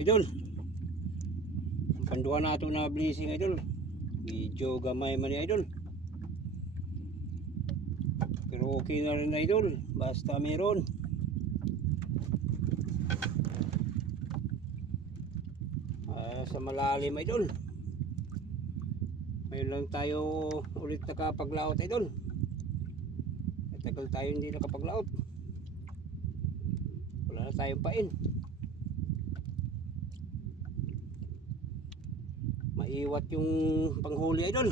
idol. Ang panduha na ito na blessing idol. Medyo gamay man ni idol. Pero okay na rin idol. Basta meron. Sa malalim idol. Ngayon lang tayo ulit nakapaglaot idol. Tagal tayo hindi nakapaglaot. Wala na tayong pain. Maiwat yung panghuli idol.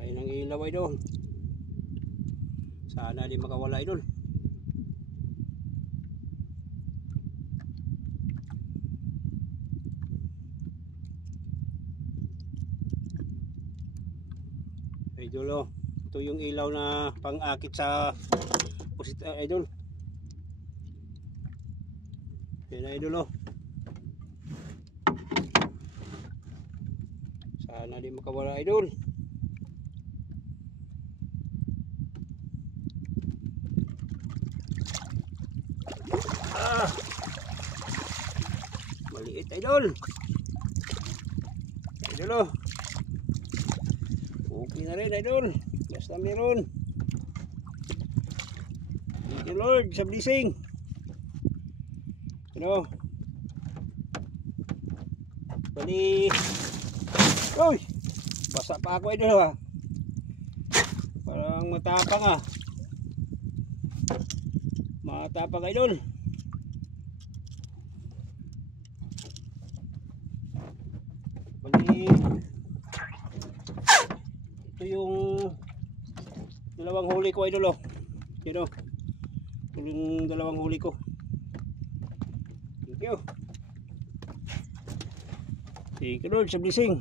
Ayun ang ilaw idol. Sana di makawala idol. Idol oh. Ito yung ilaw na pang-akit sa pusit idol. Yan idol oh. Sana di makawala idol. Maliit idol. Idol oh. Okay na rin idol. Basta meron. Thank you Lord sa blessing. Ano? Bali. Uy! Basa pa ako idol ha. Parang matapang ah. Matapang idol. Bali. Ito yung dalawang huli ko idol oh. Yun oh. Ito yung dalawang huli ko. Thank you. Thank you Lord sa blessing.